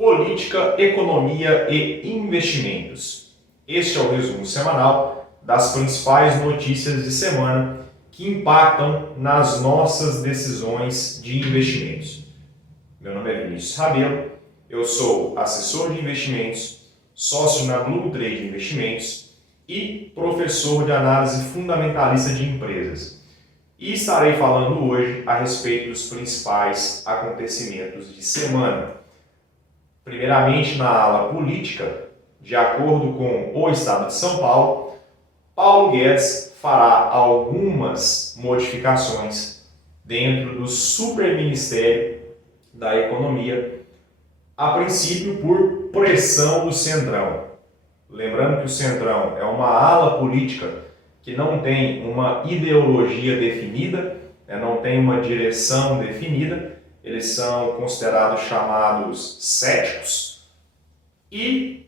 Política, economia e investimentos. Este é o resumo semanal das principais notícias de semana que impactam nas nossas decisões de investimentos. Meu nome é Vinícius Rabelo, eu sou assessor de investimentos, sócio na Blue Trade Investimentos e professor de análise fundamentalista de empresas. E estarei falando hoje a respeito dos principais acontecimentos de semana. Primeiramente, na ala política, de acordo com o Estado de São Paulo, Paulo Guedes fará algumas modificações dentro do Superministério da Economia, a princípio por pressão do Centrão. Lembrando que o Centrão é uma ala política que não tem uma ideologia definida, não tem uma direção definida. Eles são considerados chamados céticos e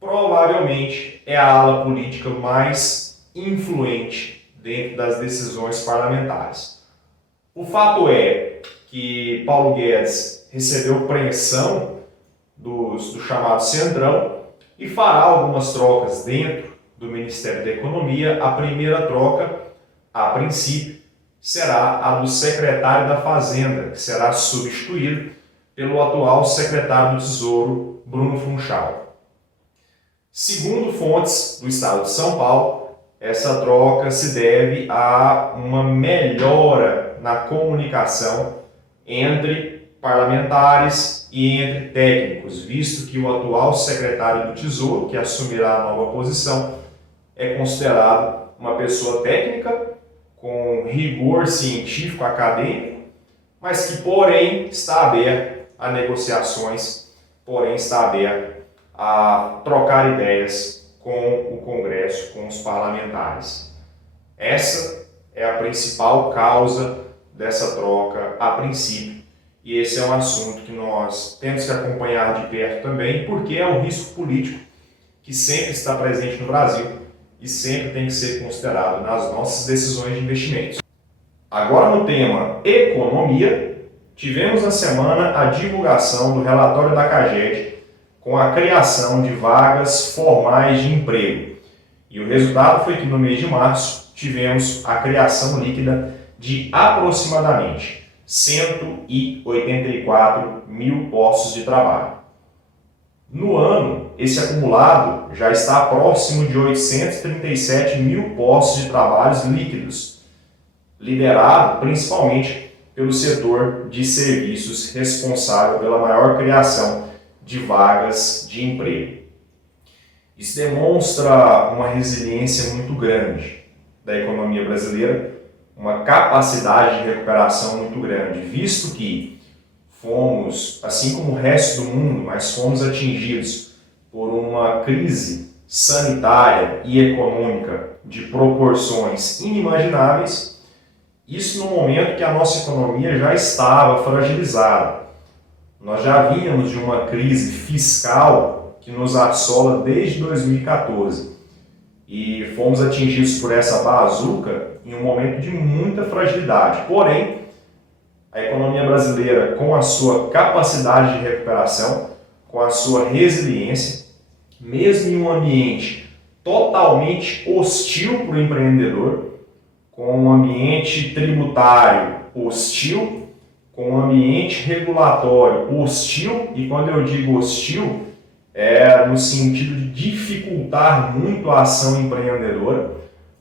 provavelmente é a ala política mais influente dentro das decisões parlamentares. O fato é que Paulo Guedes recebeu pressão do chamado Centrão e fará algumas trocas dentro do Ministério da Economia. A primeira troca, a princípio, será a do secretário da Fazenda, que será substituído pelo atual secretário do Tesouro, Bruno Funchal. Segundo fontes do Estado de São Paulo, essa troca se deve a uma melhora na comunicação entre parlamentares e entre técnicos, visto que o atual secretário do Tesouro, que assumirá a nova posição, é considerado uma pessoa técnica, com rigor científico acadêmico, mas que, porém, está aberto a negociações, porém, está aberto a trocar ideias com o Congresso, com os parlamentares. Essa é a principal causa dessa troca a princípio, e esse é um assunto que nós temos que acompanhar de perto também, porque é um risco político que sempre está presente no Brasil e sempre tem que ser considerado nas nossas decisões de investimentos. Agora, no tema economia, tivemos na semana a divulgação do relatório da CAGED com a criação de vagas formais de emprego. E o resultado foi que no mês de março tivemos a criação líquida de aproximadamente 184 mil postos de trabalho. No ano, esse acumulado já está próximo de 837 mil postos de trabalho líquidos, liderado principalmente pelo setor de serviços, responsável pela maior criação de vagas de emprego. Isso demonstra uma resiliência muito grande da economia brasileira, uma capacidade de recuperação muito grande, visto que fomos, assim como o resto do mundo, mas fomos atingidos por uma crise sanitária e econômica de proporções inimagináveis, isso no momento que a nossa economia já estava fragilizada. Nós já vínhamos de uma crise fiscal que nos assola desde 2014 e fomos atingidos por essa bazuca em um momento de muita fragilidade. Porém, a economia brasileira, com a sua capacidade de recuperação, com a sua resiliência, mesmo em um ambiente totalmente hostil para o empreendedor, com um ambiente tributário hostil, com um ambiente regulatório hostil, e quando eu digo hostil, é no sentido de dificultar muito a ação empreendedora,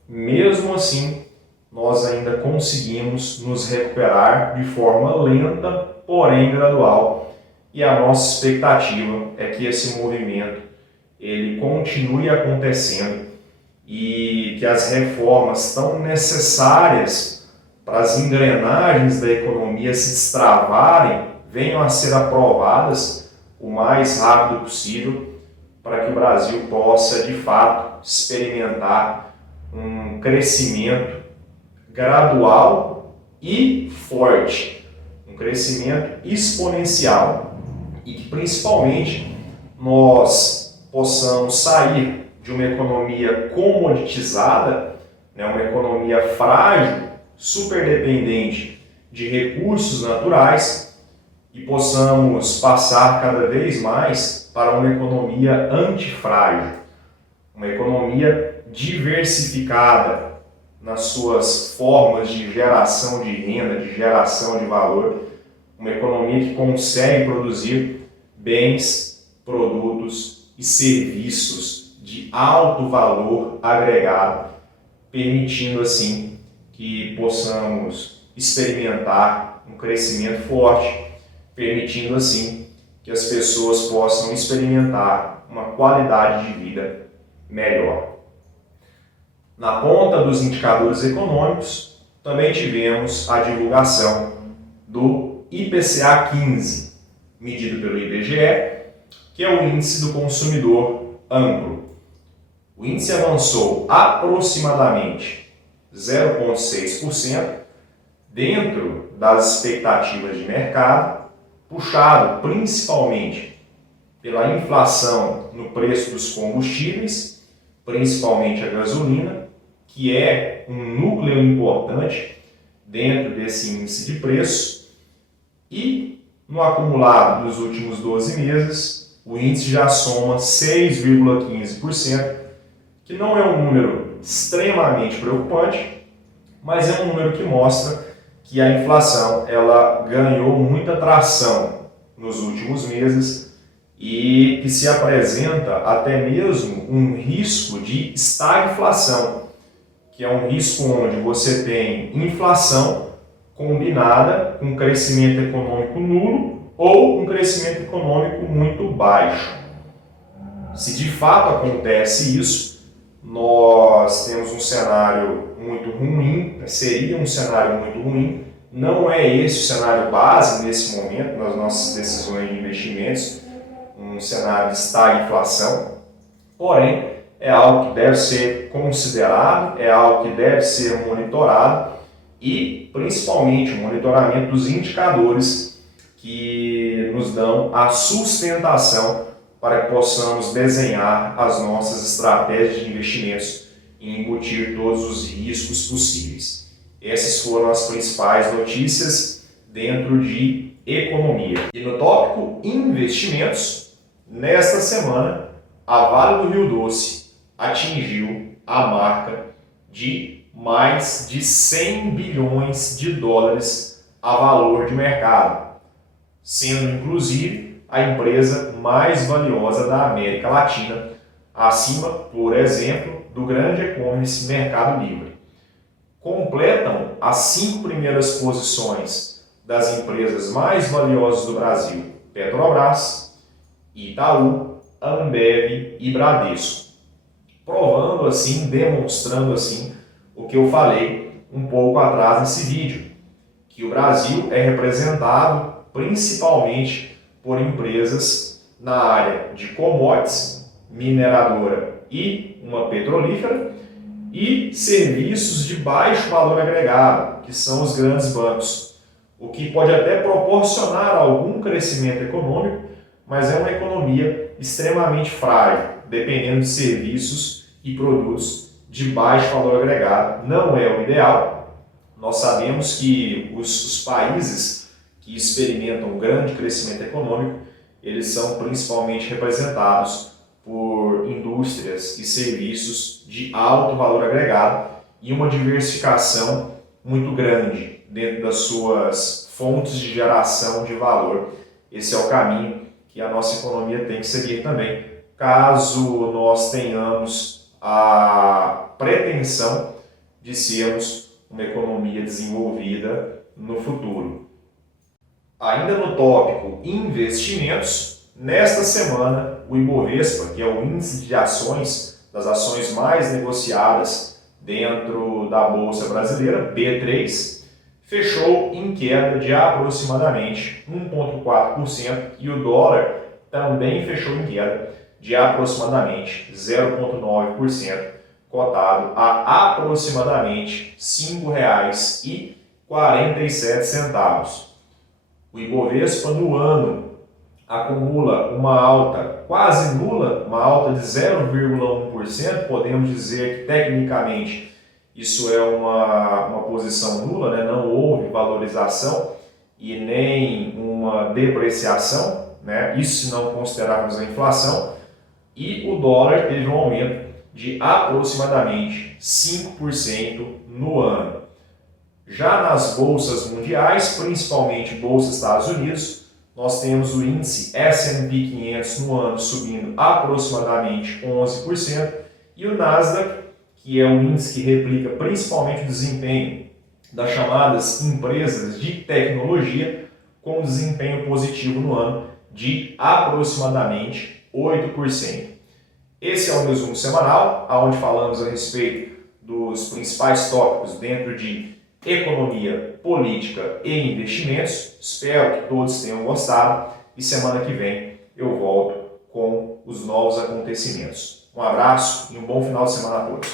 mesmo assim, nós ainda conseguimos nos recuperar de forma lenta, porém gradual, e a nossa expectativa é que esse movimento ele continue acontecendo e que as reformas tão necessárias para as engrenagens da economia se destravarem venham a ser aprovadas o mais rápido possível para que o Brasil possa, de fato, experimentar um crescimento gradual e forte, um crescimento exponencial, e que principalmente nós possamos sair de uma economia comoditizada, uma economia frágil, super dependente de recursos naturais, e possamos passar cada vez mais para uma economia antifrágil, uma economia diversificada nas suas formas de geração de renda, de geração de valor, uma economia que consegue produzir bens, produtos e serviços de alto valor agregado, permitindo assim que possamos experimentar um crescimento forte, permitindo assim que as pessoas possam experimentar uma qualidade de vida melhor. Na ponta dos indicadores econômicos, também tivemos a divulgação do IPCA 15, medido pelo IBGE, que é o Índice do Consumidor Amplo. O índice avançou aproximadamente 0,6%, dentro das expectativas de mercado, puxado principalmente pela inflação no preço dos combustíveis, principalmente a gasolina, que é um núcleo importante dentro desse índice de preço, e no acumulado dos últimos 12 meses, o índice já soma 6,15%, que não é um número extremamente preocupante, mas é um número que mostra que a inflação ela ganhou muita tração nos últimos meses e que se apresenta até mesmo um risco de estagflação, que é um risco onde você tem inflação combinada com crescimento econômico nulo ou um crescimento econômico muito baixo. Se de fato acontece isso, nós temos um cenário muito ruim, seria um cenário muito ruim, não é esse o cenário base nesse momento nas nossas decisões de investimentos, um cenário de estagflação, porém é algo que deve ser considerado, é algo que deve ser monitorado e principalmente o monitoramento dos indicadores que nos dão a sustentação para que possamos desenhar as nossas estratégias de investimentos e embutir todos os riscos possíveis. Essas foram as principais notícias dentro de economia. E no tópico investimentos, nesta semana, a Vale do Rio Doce atingiu a marca de mais de 100 bilhões de dólares a valor de mercado, sendo inclusive a empresa mais valiosa da América Latina, acima, por exemplo, do grande e-commerce Mercado Livre. Completam as 5 primeiras posições das empresas mais valiosas do Brasil: Petrobras, Itaú, Ambev e Bradesco, provando assim, demonstrando assim o que eu falei um pouco atrás nesse vídeo, que o Brasil é representado principalmente por empresas na área de commodities, mineradora e uma petrolífera, e serviços de baixo valor agregado, que são os grandes bancos, o que pode até proporcionar algum crescimento econômico, mas é uma economia extremamente frágil, dependendo de serviços e produtos de baixo valor agregado. Não é o ideal. Nós sabemos que os países que experimentam um grande crescimento econômico, eles são principalmente representados por indústrias e serviços de alto valor agregado e uma diversificação muito grande dentro das suas fontes de geração de valor. Esse é o caminho que a nossa economia tem que seguir também, caso nós tenhamos a pretensão de sermos uma economia desenvolvida no futuro. Ainda no tópico investimentos, nesta semana o Ibovespa, que é o índice de ações, das ações mais negociadas dentro da Bolsa Brasileira, B3, fechou em queda de aproximadamente 1,4% e o dólar também fechou em queda de aproximadamente 0,9%, cotado a aproximadamente R$ 5,47. O Ibovespa no ano acumula uma alta quase nula, uma alta de 0,1%, podemos dizer que tecnicamente isso é uma posição nula, né? Não houve valorização, e nem uma depreciação, né? Isso se não considerarmos a inflação, e o dólar teve um aumento de aproximadamente 5% no ano. Já nas bolsas mundiais, principalmente Bolsa Estados Unidos, nós temos o índice S&P 500 no ano subindo aproximadamente 11%, e o Nasdaq, que é um índice que replica principalmente o desempenho das chamadas empresas de tecnologia, com desempenho positivo no ano de aproximadamente 8%. Esse é o resumo semanal, onde falamos a respeito dos principais tópicos dentro de economia, política e investimentos. Espero que todos tenham gostado e semana que vem eu volto com os novos acontecimentos. Um abraço e um bom final de semana a todos.